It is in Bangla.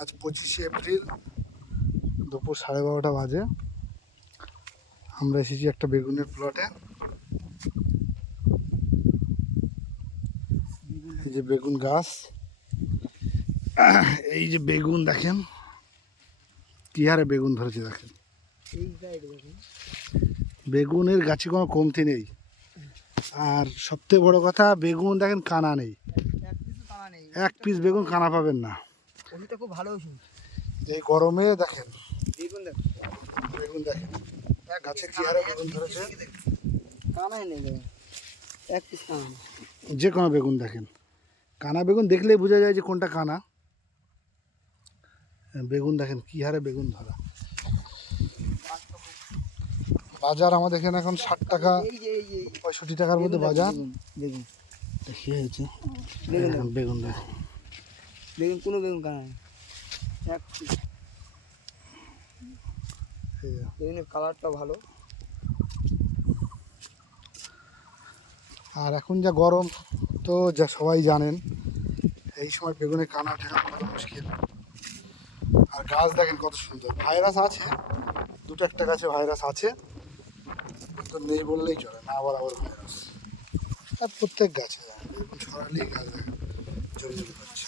আজ 25শে এপ্রিল দুপুর 12:30 বাজে। আমরা এসেছি একটা বেগুনের প্লটে। এই যে বেগুন গাছ, এই যে বেগুন দেখেন কি হারে বেগুন ধরেছে দেখেন। বেগুনের গাছে কোনো কমতি নেই। আর সবথেকে বড় কথা, বেগুন দেখেন কানা নেই, এক পিস বেগুন কানা পাবেন না। খুব ভালো। এই গরমে দেখেন বেগুন দেখেন গাছে কি হারে বেগুন ধরেছে। কানাই নেই, এক পিস কানা। যে কোনো বেগুন দেখেন, কানা বেগুন দেখলেই বোঝা যায় যে কোনটা কানা। বেগুন দেখেন কি হারে বেগুন ধরা। বাজার আমাদের এখানে এখন 60 টাকা 65 টাকার মধ্যে বাজার। বেগুন কি হয়েছে বেগুন বেগুন দেখেন, বেগুন কোনো বেগুন কানা নেই, এক পিস। বেগুনের কালারটা ভালো। আর এখন যা গরম তো যা সবাই জানেন, এই সময় বেগুনে কানা ঠেকা কত মুশকিল। আর গাছ দেখেন কত সুন্দর, ভাইরাস আছে দুটো একটা গাছে ভাইরাস আছে, তো নেই বললেই চলে, না বরাবর ভাইরাস। আর প্রত্যেক গাছে বেগুন ছড়ালেই গাছ দেখেন জ্বলে জ্বলে যাচ্ছে।